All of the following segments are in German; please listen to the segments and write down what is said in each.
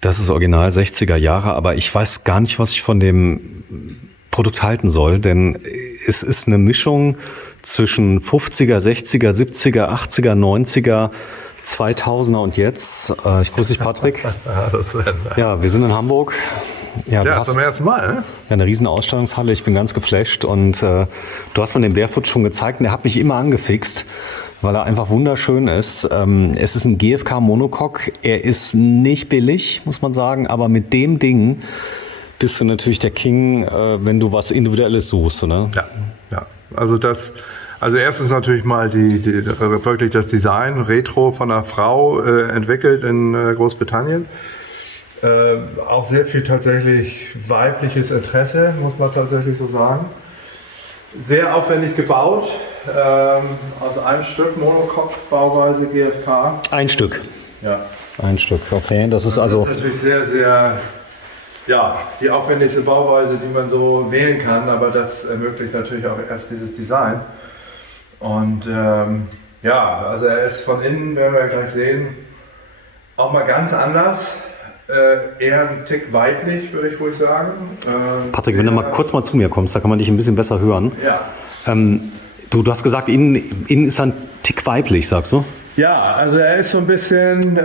Das ist original 60er Jahre, aber ich weiß gar nicht, was ich von dem Produkt halten soll, denn es ist eine Mischung zwischen 50er, 60er, 70er, 80er, 90er, 2000er und jetzt. Ich grüße dich, Patrick. Hallo Sven. Ja, wir sind in Hamburg. Ja, du hast zum ersten Mal, ne? Ja, eine riesen Ausstellungshalle. Ich bin ganz geflasht und du hast mir den Barefoot schon gezeigt und der hat mich immer angefixt, weil er einfach wunderschön ist. Es ist ein GfK Monocoque. Er ist nicht billig, muss man sagen, aber mit dem Ding bist du natürlich der King, wenn du was Individuelles suchst, oder? Ja. Also erstens natürlich mal wirklich das Design, Retro von einer Frau entwickelt in Großbritannien. Auch sehr viel tatsächlich weibliches Interesse, muss man tatsächlich so sagen. Sehr aufwendig gebaut, aus einem Stück Monocoque-Bauweise GfK. Ein Stück? Ja. Ein Stück, okay. Das ist also... Das ist natürlich sehr, sehr, ja, die aufwendigste Bauweise, die man so wählen kann, aber das ermöglicht natürlich auch erst dieses Design. Und ja, also er ist von innen, werden wir ja gleich sehen, auch mal ganz anders. Eher ein Tick weiblich, würde ich wohl sagen. Patrick, wenn du mal kurz zu mir kommst, da kann man dich ein bisschen besser hören. Ja. Du hast gesagt, innen ist er ein Tick weiblich, sagst du? Ja, also er ist so ein bisschen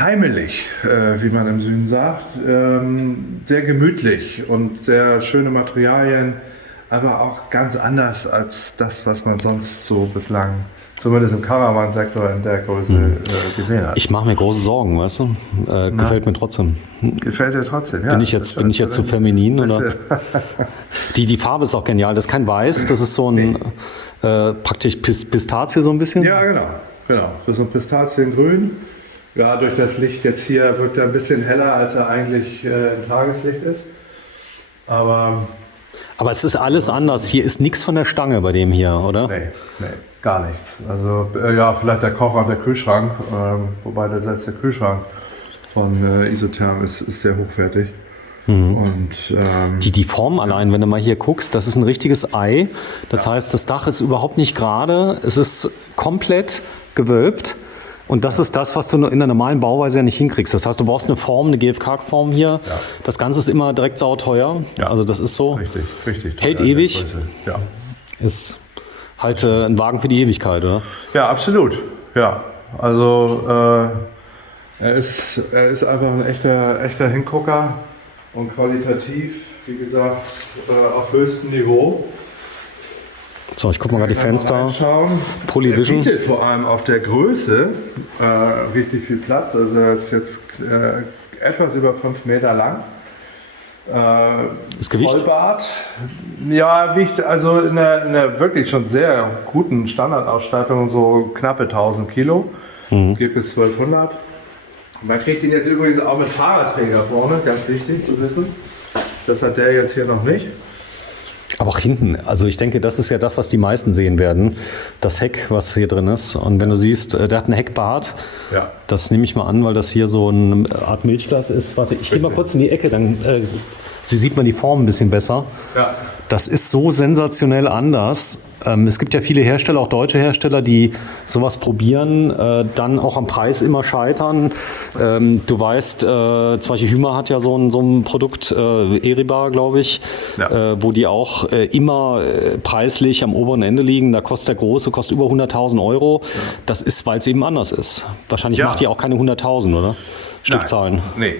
heimelig, wie man im Süden sagt. Sehr gemütlich und sehr schöne Materialien, aber auch ganz anders als das, was man sonst so bislang, zumindest im Kameramann-Sektor in der Größe gesehen hat. Ich mache mir große Sorgen, weißt du? Gefällt mir trotzdem. Gefällt dir trotzdem, ja. Bin ich jetzt zu feminin? Oder? Die Farbe ist auch genial. Das ist kein Weiß, das ist so ein praktisch Pistazie so ein bisschen. Ja, genau. Das ist so ein Pistaziengrün. Ja, durch das Licht jetzt hier wirkt er ein bisschen heller, als er eigentlich im Tageslicht ist. Aber es ist alles anders. Hier ist nichts von der Stange bei dem hier, oder? Nee, gar nichts. Also ja, vielleicht der Kocher und der Kühlschrank, wobei selbst der Kühlschrank von Isotherm ist sehr hochwertig. Und, die Form allein, wenn du mal hier guckst, das ist ein richtiges Ei. Das heißt, das Dach ist überhaupt nicht gerade. Es ist komplett gewölbt. Und das ist das, was du in der normalen Bauweise ja nicht hinkriegst. Das heißt, du brauchst eine Form, eine GfK-Form hier. Ja. Das Ganze ist immer direkt sauteuer. Ja. Also das ist so. Richtig. Hält ewig. Ja. Ist halt ein Wagen für die Ewigkeit, oder? Ja, absolut. Ja, also er ist einfach ein echter Hingucker und qualitativ, wie gesagt, auf höchstem Niveau. So, ich gucke mal gerade die Fenster. Polyvision. Er bietet vor allem auf der Größe richtig viel Platz. Also er ist jetzt etwas über 5 Meter lang. Das Gewicht? Vollbart. Ja, wiegt also in einer wirklich schon sehr guten Standardausstattung so knappe 1000 Kilo. Gibt es 1200. Man kriegt ihn jetzt übrigens auch mit Fahrradträger vorne, ganz wichtig zu wissen. Das hat der jetzt hier noch nicht. Aber auch hinten, also ich denke, das ist ja das, was die meisten sehen werden. Das Heck, was hier drin ist. Und wenn du siehst, der hat einen Heckbart. Ja. Das nehme ich mal an, weil das hier so eine Art Milchglas ist. Warte, ich gehe mal kurz in die Ecke, dann sieht man die Form ein bisschen besser. Ja. Das ist so sensationell anders. Es gibt ja viele Hersteller, auch deutsche Hersteller, die sowas probieren, dann auch am Preis immer scheitern. Du weißt, zum Beispiel Hümer hat ja so ein Produkt, Eribar, glaube ich, wo die auch immer preislich am oberen Ende liegen. Da kostet der große, über 100.000 Euro. Ja. Das ist, weil es eben anders ist. Wahrscheinlich macht die auch keine 100.000, oder? Stückzahlen. Nee.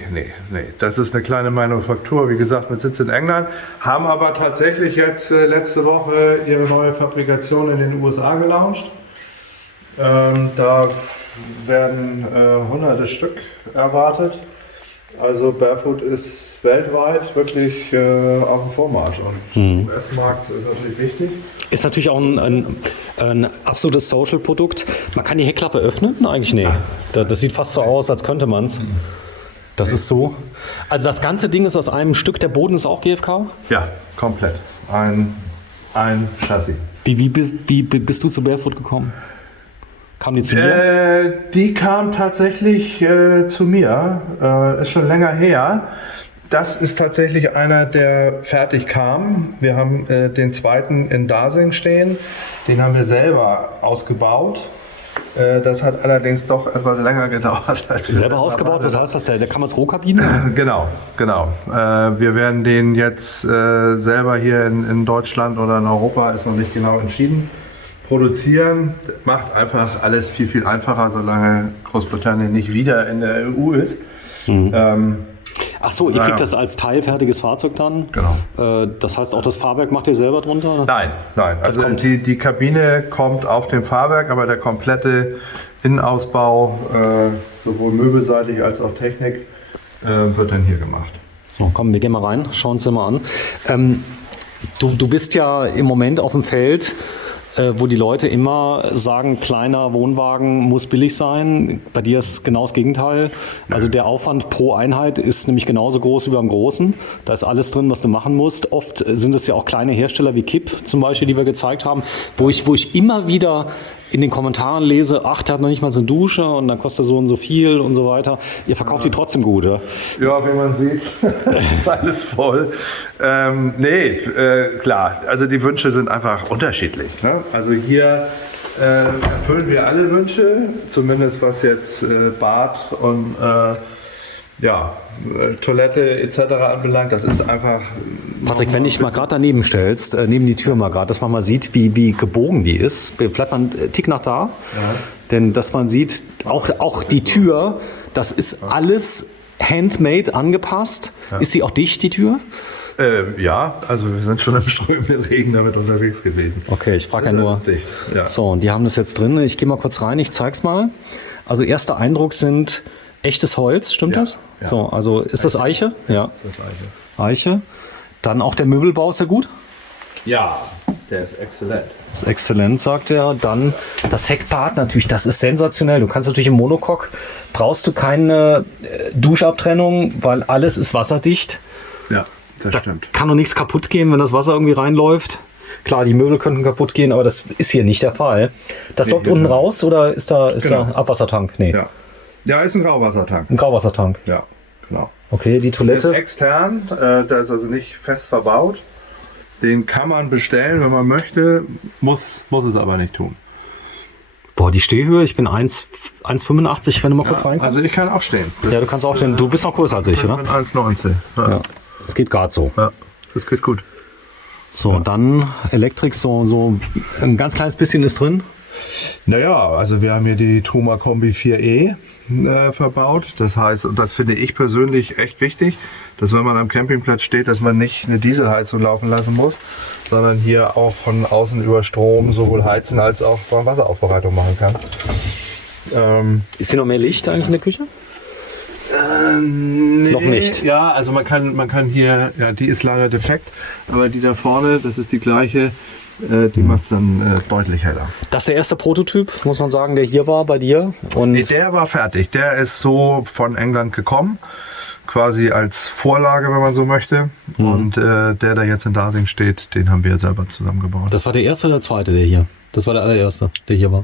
Das ist eine kleine Manufaktur, wie gesagt, mit Sitz in England. Haben aber tatsächlich jetzt letzte Woche ihre neue Fabrikation in den USA gelauncht. Da werden hunderte Stück erwartet. Also Barefoot ist weltweit wirklich auf dem Vormarsch. Und im US-Markt ist natürlich wichtig. Ist natürlich auch ein absolutes Social-Produkt. Man kann die Heckklappe öffnen? Eigentlich nee. Das sieht fast so aus, als könnte man es. Das ist so. Also das ganze Ding ist aus einem Stück. Der Boden ist auch GfK? Ja, komplett. Ein Chassis. Wie bist du zu Barefoot gekommen? Kam die zu dir? Die kam tatsächlich zu mir. Ist schon länger her. Das ist tatsächlich einer, der fertig kam. Wir haben den zweiten in Dasing stehen. Den haben wir selber ausgebaut. Das hat allerdings doch etwas länger gedauert. Als wir Selber ausgebaut, was heißt das? Der Kammerts-Rohkabine? Genau. Wir werden den jetzt selber hier in Deutschland oder in Europa, ist noch nicht genau entschieden, produzieren. Macht einfach alles viel, viel einfacher, solange Großbritannien nicht wieder in der EU ist. Ach so, ihr kriegt das als teilfertiges Fahrzeug dann? Genau. Das heißt, auch das Fahrwerk macht ihr selber drunter? Oder? Nein. Also die Kabine kommt auf dem Fahrwerk, aber der komplette Innenausbau, sowohl möbelseitig als auch Technik, wird dann hier gemacht. So, komm, wir gehen mal rein, schauen uns den mal an. Du bist ja im Moment auf dem Feld, wo die Leute immer sagen, kleiner Wohnwagen muss billig sein. Bei dir ist genau das Gegenteil. Also der Aufwand pro Einheit ist nämlich genauso groß wie beim Großen. Da ist alles drin, was du machen musst. Oft sind es ja auch kleine Hersteller wie Kipp zum Beispiel, die wir gezeigt haben, wo ich immer wieder in den Kommentaren lese, ach, der hat noch nicht mal so eine Dusche und dann kostet er so und so viel und so weiter. Ihr verkauft die trotzdem gut, oder? Ja, wie man sieht, ist alles voll. Klar, also die Wünsche sind einfach unterschiedlich. Ne? Also hier erfüllen wir alle Wünsche, zumindest was jetzt Bad und Toilette etc. anbelangt. Das ist einfach... Patrick, wenn dich mal gerade daneben stellst, neben die Tür mal gerade, dass man mal sieht, wie gebogen die ist. Bleibt man einen Tick nach da. Ja. Denn dass man sieht, auch die Tür, das ist alles handmade angepasst. Ja. Ist sie auch dicht, die Tür? Ja, also wir sind schon im strömenden Regen damit unterwegs gewesen. Okay, ich frage ja nur. Ist dicht. Ja. So, und die haben das jetzt drin. Ich gehe mal kurz rein, ich zeig's mal. Also erster Eindruck sind echtes Holz, stimmt das? Ja. So, also ist das Eiche? Ja. Das ist Eiche. Dann auch der Möbelbau ist ja gut? Ja, der ist exzellent. Das ist exzellent, sagt er. Dann das Heckbad natürlich, das ist sensationell. Du kannst natürlich im Monocoque, brauchst du keine Duschabtrennung, weil alles ist wasserdicht. Ja, das stimmt. Kann doch nichts kaputt gehen, wenn das Wasser irgendwie reinläuft. Klar, die Möbel könnten kaputt gehen, aber das ist hier nicht der Fall. Das läuft unten raus oder ist da Abwassertank? Nee. Ja, ist ein Grauwassertank. Ein Grauwassertank? Ja, genau. Okay, die Toilette? Der ist extern, der ist also nicht fest verbaut. Den kann man bestellen, wenn man möchte, muss es aber nicht tun. Boah, die Stehhöhe, ich bin 1,85, wenn du mal kurz reinkommst. Also ich kann auch stehen. Ja, du kannst auch stehen. Du bist noch größer als ich, oder? Ich bin 1,19. Ja. Das geht gerade so. Ja, das geht gut. So, dann Elektrik, so ein ganz kleines bisschen ist drin. Naja, also wir haben hier die Truma Kombi 4E verbaut. Das heißt, und das finde ich persönlich echt wichtig, dass wenn man am Campingplatz steht, dass man nicht eine Dieselheizung laufen lassen muss, sondern hier auch von außen über Strom sowohl heizen als auch Wasseraufbereitung machen kann. Ist hier noch mehr Licht eigentlich in der Küche? Nee, noch nicht. Ja, also man kann hier, ja, die ist leider defekt, aber die da vorne, das ist die gleiche. Die macht es dann deutlich heller. Das ist der erste Prototyp, muss man sagen, der hier war bei dir? Und der war fertig. Der ist so von England gekommen, quasi als Vorlage, wenn man so möchte. Und der da jetzt in Dasing steht, den haben wir selber zusammengebaut. Das war der erste oder der zweite, der hier? Das war der allererste, der hier war.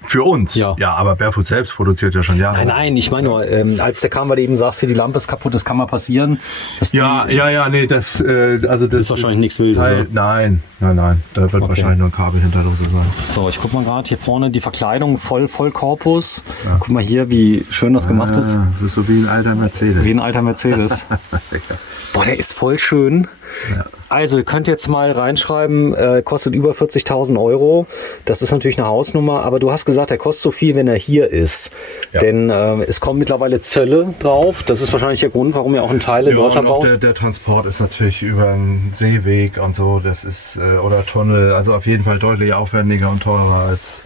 Für uns? Ja. Ja, aber Barefoot selbst produziert ja schon Jahre. Nein, ich meine nur, als der kam, weil du eben sagst, hier die Lampe ist kaputt, das kann mal passieren. Nee, das ist wahrscheinlich nichts Wildes. Nein, da wird wahrscheinlich nur ein Kabel hinterlose sein. So, ich guck mal gerade hier vorne, die Verkleidung voll Korpus. Ja. Guck mal hier, wie schön das gemacht ist. Das ist so wie ein alter Mercedes. Wie ein alter Mercedes. Boah, der ist voll schön. Ja. Also ihr könnt jetzt mal reinschreiben, kostet über 40.000 €. Das ist natürlich eine Hausnummer, aber du hast gesagt, er kostet so viel, wenn er hier ist. Ja. Denn es kommen mittlerweile Zölle drauf. Das ist wahrscheinlich der Grund, warum ihr auch einen Teil in Deutschland baut. Der Transport ist natürlich über einen Seeweg und so, das ist oder Tunnel, also auf jeden Fall deutlich aufwendiger und teurer als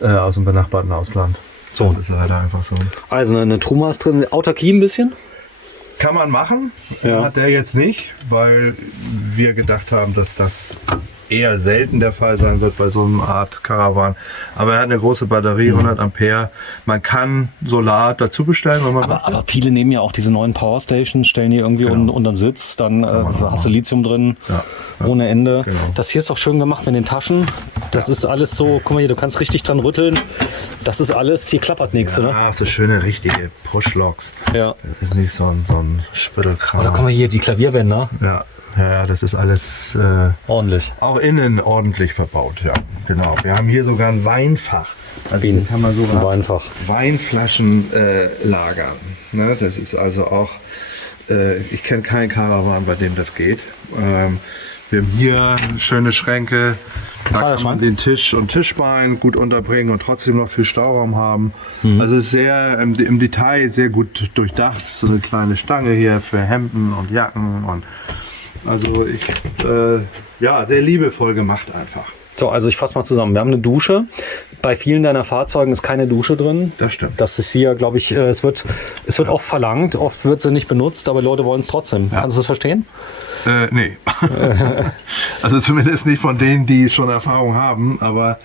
aus dem benachbarten Ausland. So. Das ist leider einfach so. Also eine Truma ist drin, Autarkie ein bisschen? Kann man machen, hat der jetzt nicht, weil wir gedacht haben, dass das eher selten der Fall sein wird bei so einer Art Caravan. Aber er hat eine große Batterie, 100 Ampere. Man kann Solar dazu bestellen, wenn man aber viele nehmen ja auch diese neuen Powerstations, stellen die irgendwie unterm Sitz, dann hast du Lithium drin, ohne Ende. Genau. Das hier ist auch schön gemacht mit den Taschen. Das ist alles so, guck mal hier, du kannst richtig dran rütteln. Das ist alles, hier klappert nichts, oder? Ja, so schöne, richtige Push-Locks. Ja. Das ist nicht so ein Spittelkram. Oder guck mal hier, die Klavierbänder. Ja, das ist alles ordentlich. Auch innen ordentlich verbaut, ja, genau. Wir haben hier sogar ein Weinfach. Also hier kann man so einfach Weinflaschen lagern. Ne? Das ist also auch, ich kenne keinen Caravan, bei dem das geht. Wir haben hier schöne Schränke, da kann man den Tisch und Tischbein gut unterbringen und trotzdem noch viel Stauraum haben. Also es ist sehr im Detail sehr gut durchdacht. So eine kleine Stange hier für Hemden und Jacken und also sehr liebevoll gemacht einfach. So, also ich fasse mal zusammen. Wir haben eine Dusche. Bei vielen deiner Fahrzeugen ist keine Dusche drin. Das stimmt. Das ist hier, glaube ich, es wird oft verlangt. Oft wird sie nicht benutzt, aber Leute wollen es trotzdem. Ja. Kannst du das verstehen? Nee. Also zumindest nicht von denen, die schon Erfahrung haben. Aber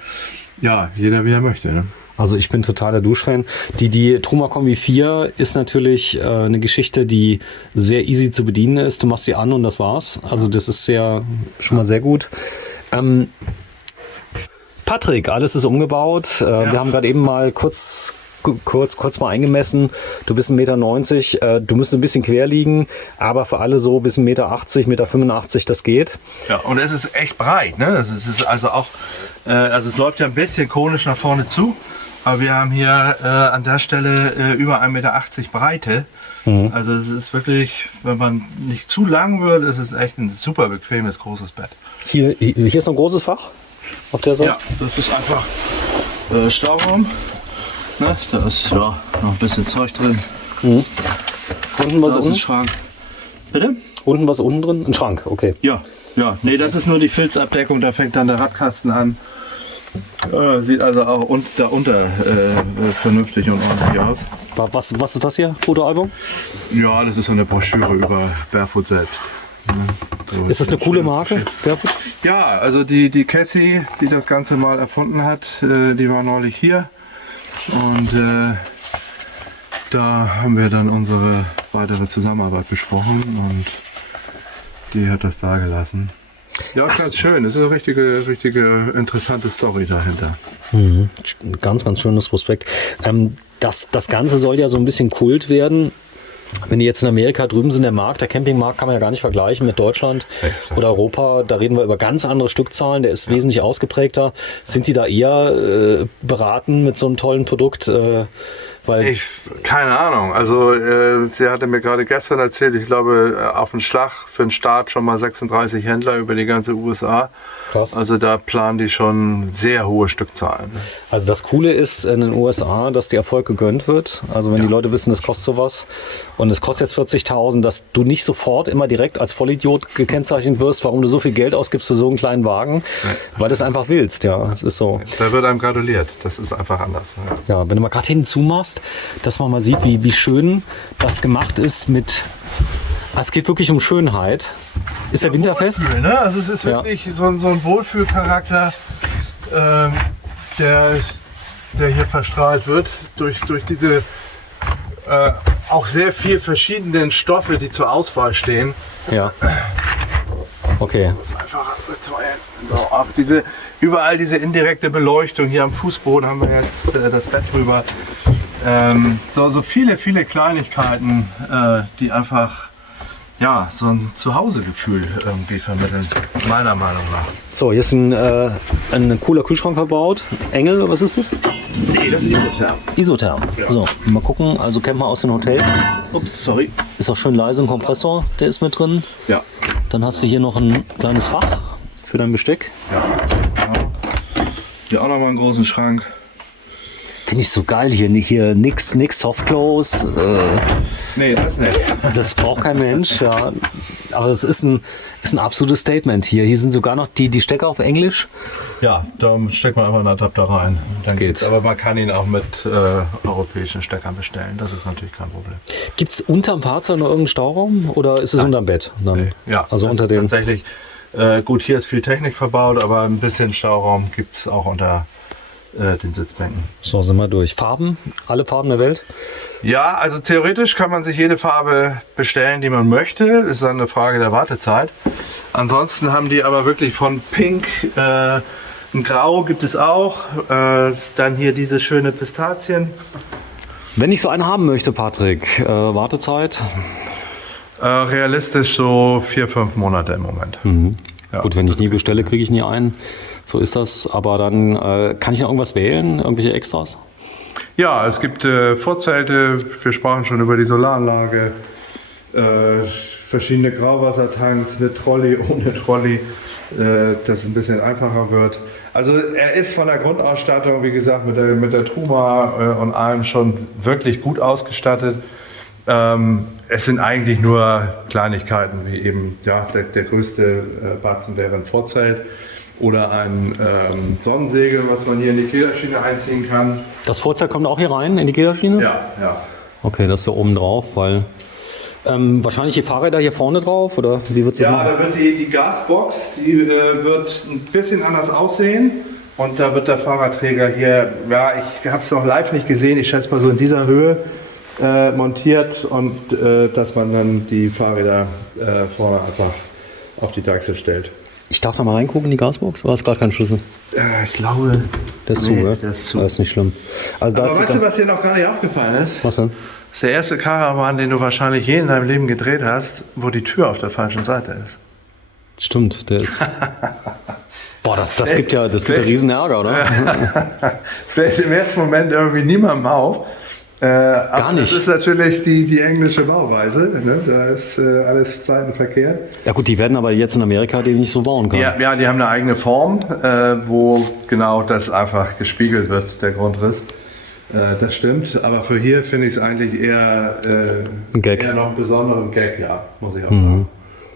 ja, jeder wie er möchte. Ne? Also ich bin totaler Duschfan. Die Truma Kombi 4 ist natürlich eine Geschichte, die sehr easy zu bedienen ist. Du machst sie an und das war's. Also das ist schon mal sehr gut. Patrick, alles ist umgebaut. Wir haben gerade eben mal kurz mal eingemessen. Du bist 1,90 Meter. Du musst ein bisschen quer liegen, aber für alle so bis 1,80 Meter, 1,85 Meter, das geht. Ja, und es ist echt breit. Ne? Es ist also auch, es läuft ja ein bisschen konisch nach vorne zu, aber wir haben hier an der Stelle über 1,80 Meter Breite. Also es ist wirklich, wenn man nicht zu lang wird, ist es echt ein super bequemes, großes Bett. Hier ist noch ein großes Fach auf der Seite? Ja, das ist einfach Stauraum. Ne? Da ist noch ein bisschen Zeug drin. Unten was das unten? ist Schrank. Bitte? Unten was unten drin? Ein Schrank, okay. Ja. Nee, das ist nur die Filzabdeckung, da fängt dann der Radkasten an. Sieht also auch darunter vernünftig und ordentlich aus. Was ist das hier? Fotoalbum? Ja, das ist so eine Broschüre über Barefoot selbst. So ist das eine coole Marke, Barefoot? Ja, also die Cassie, die das Ganze mal erfunden hat, die war neulich hier. Und da haben wir dann unsere weitere Zusammenarbeit besprochen und die hat das da gelassen. Ja, ist ganz schön. Das ist eine richtige interessante Story dahinter. Ganz, ganz schönes Prospekt. Das Ganze soll ja so ein bisschen Kult werden. Wenn die jetzt in Amerika drüben sind, der Campingmarkt kann man ja gar nicht vergleichen mit Deutschland oder Europa. Da reden wir über ganz andere Stückzahlen. Der ist wesentlich ausgeprägter. Sind die da eher beraten mit so einem tollen Produkt? Keine Ahnung. Also sie hatte mir gerade gestern erzählt, ich glaube auf den Schlag für den Start schon mal 36 Händler über die ganze USA. Krass. Also da planen die schon sehr hohe Stückzahlen. Also das Coole ist in den USA, dass der Erfolg gegönnt wird. Also wenn die Leute wissen, das kostet sowas und es kostet jetzt 40.000, dass du nicht sofort immer direkt als Vollidiot gekennzeichnet wirst, warum du so viel Geld ausgibst für so einen kleinen Wagen, weil du es einfach willst. Ja, es ist so. Da wird einem gratuliert. Das ist einfach anders. Ja, wenn du mal gerade hinzumachst, dass man mal sieht, wie schön das gemacht ist mit... Es geht wirklich um Schönheit. Ist der winterfest? Wohlfühl, ne? Also es ist wirklich so ein Wohlfühlcharakter, der hier verstrahlt wird durch diese auch sehr viel verschiedenen Stoffe, die zur Auswahl stehen. Ja. Okay. Das ist einfach mit zwei Händen. So, auch überall diese indirekte Beleuchtung. Hier am Fußboden haben wir jetzt das Bett drüber. So viele Kleinigkeiten, die einfach so ein Zuhausegefühl irgendwie vermitteln, meiner Meinung nach. So, hier ist ein cooler Kühlschrank verbaut. Engel, was ist das? Nee, das ist Isotherm. Isotherm. Ja. So, mal gucken. Also kennt man aus dem Hotel. Ups, sorry. Ist auch schön leise, ein Kompressor, der ist mit drin. Ja. Dann hast du hier noch ein kleines Fach für dein Besteck. Ja. Hier auch nochmal einen großen Schrank. Finde ich so geil hier nix Softclose. Nee, das nicht. Das braucht kein Mensch, ja. Aber das ist ein absolutes Statement hier. Hier sind sogar noch die Stecker auf Englisch. Ja, da steckt man einfach einen Adapter rein. Dann geht's. Aber man kann ihn auch mit europäischen Steckern bestellen. Das ist natürlich kein Problem. Gibt es unterm Fahrzeug noch irgendeinen Stauraum oder ist es unterm Bett? Dann? Nee. Ja, also unter dem. Tatsächlich. Gut, hier ist viel Technik verbaut, aber ein bisschen Stauraum gibt es auch unter den Sitzbänken. So, sind wir durch. Farben? Alle Farben der Welt? Ja, also theoretisch kann man sich jede Farbe bestellen, die man möchte. Das ist dann eine Frage der Wartezeit. Ansonsten haben die aber wirklich von Pink, ein Grau gibt es auch. Dann hier diese schöne Pistazien. Wenn ich so eine haben möchte, Patrick, Wartezeit? Realistisch so 4-5 Monate im Moment. Mhm. Ja. Gut, wenn ich nie bestelle, kriege ich nie einen. So ist das. Aber dann kann ich noch irgendwas wählen? Irgendwelche Extras? Ja, es gibt Vorzelte. Wir sprachen schon über die Solaranlage. Verschiedene Grauwassertanks mit Trolley, ohne Trolley, dass es ein bisschen einfacher wird. Also er ist von der Grundausstattung, wie gesagt, mit der Truma und allem schon wirklich gut ausgestattet. Es sind eigentlich nur Kleinigkeiten, wie eben der größte Batzen wäre ein Vorzelt oder ein Sonnensegel, was man hier in die Kederschiene einziehen kann. Das Vorzelt kommt auch hier rein in die Kederschiene? Ja. Okay, das ist so oben drauf, weil wahrscheinlich die Fahrräder hier vorne drauf, oder wie wird es machen? Da wird die Gasbox, die wird ein bisschen anders aussehen. Und da wird der Fahrradträger hier, ich habe es noch live nicht gesehen, ich schätze mal so in dieser Höhe montiert und dass man dann die Fahrräder vorne einfach auf die Dachse stellt. Ich darf da mal reingucken in die Gasbox, oder ist gerade kein Schlüssel? Ich glaube, der ist zu, der ist zu. Das ist nicht schlimm. Also aber weißt du, was dir noch gar nicht aufgefallen ist? Was denn? Das ist der erste Caravan, den du wahrscheinlich je in deinem Leben gedreht hast, wo die Tür auf der falschen Seite ist. Stimmt, der ist... Boah, das gibt ja riesen Ärger, oder? Das fällt im ersten Moment irgendwie niemandem auf. Gar nicht. Das ist natürlich die englische Bauweise. Ne? Da ist alles seitenverkehrt. Ja gut, die werden aber jetzt in Amerika die nicht so bauen können. Ja, die haben eine eigene Form, wo genau das einfach gespiegelt wird, der Grundriss. Das stimmt, aber für hier finde ich es eigentlich eher noch einen besonderen Gag, muss ich auch sagen.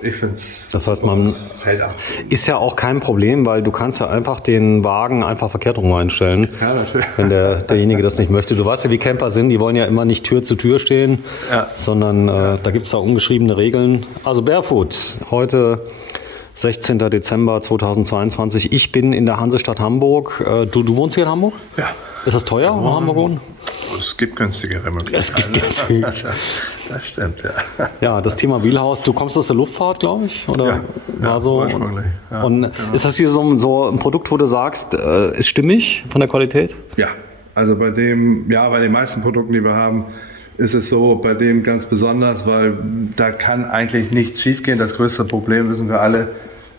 Ich finde es. Das heißt, man fällt ab. Ist ja auch kein Problem, weil du kannst ja einfach den Wagen einfach verkehrt rum einstellen. Ja, natürlich. Wenn derjenige das nicht möchte. Du weißt ja, wie Camper sind, die wollen ja immer nicht Tür zu Tür stehen, sondern da gibt es ja ungeschriebene Regeln. Also Barefoot, heute 16. Dezember 2022. Ich bin in der Hansestadt Hamburg. Du wohnst hier in Hamburg? Ja. Ist das teuer, in Hamburg wohnen? Es gibt günstigere Möglichkeiten. Es gibt günstigere. Das stimmt, ja. Ja, das Thema Wheelhouse. Du kommst aus der Luftfahrt, glaube ich? Oder war so? Ursprünglich. Ja, und genau. Ist das hier so ein Produkt, wo du sagst, ist stimmig von der Qualität? Ja, also bei den meisten Produkten, die wir haben, ist es so, bei dem ganz besonders, weil da kann eigentlich nichts schiefgehen. Das größte Problem, wissen wir alle,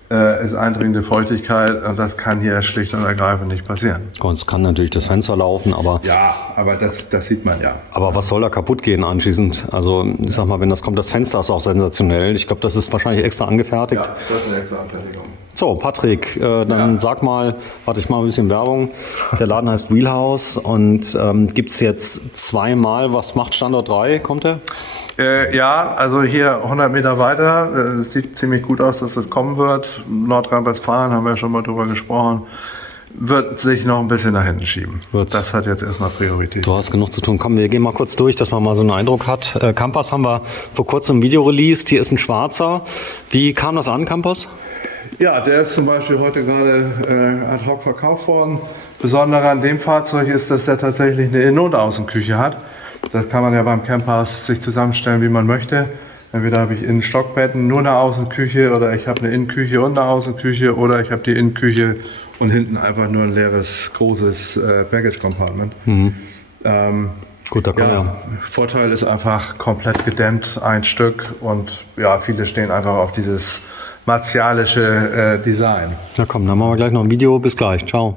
ist eindringende Feuchtigkeit und das kann hier schlicht und ergreifend nicht passieren. Es kann natürlich das Fenster laufen, aber... Ja, aber das sieht man ja. Aber was soll da kaputt gehen anschließend? Also ich sag mal, wenn das kommt, das Fenster ist auch sensationell. Ich glaube, das ist wahrscheinlich extra angefertigt. Ja, das ist eine extra Anfertigung. So, Patrick, dann sag mal, warte ich mal ein bisschen Werbung. Der Laden heißt Wheelhouse und gibt es jetzt zweimal, was macht Standort 3? Kommt der? Also hier 100 Meter weiter. Sieht ziemlich gut aus, dass das kommen wird. Nordrhein-Westfalen haben wir schon mal drüber gesprochen. Wird sich noch ein bisschen nach hinten schieben. Das hat jetzt erstmal Priorität. Du hast genug zu tun. Komm, wir gehen mal kurz durch, dass man mal so einen Eindruck hat. Campers haben wir vor kurzem ein Video released. Hier ist ein schwarzer. Wie kam das an, Campers? Ja, der ist zum Beispiel heute gerade ad hoc verkauft worden. Besonderer an dem Fahrzeug ist, dass der tatsächlich eine Innen- und Außenküche hat. Das kann man ja beim Campers sich zusammenstellen, wie man möchte. Entweder habe ich innen Stockbetten, nur eine Außenküche, oder ich habe eine Innenküche und eine Außenküche, oder ich habe die Innenküche und hinten einfach nur ein leeres, großes Baggage Compartment. Gut, da kann ja. Vorteil ist einfach komplett gedämmt, ein Stück, und viele stehen einfach auf dieses martialische Design. Na komm, dann machen wir gleich noch ein Video. Bis gleich. Ciao.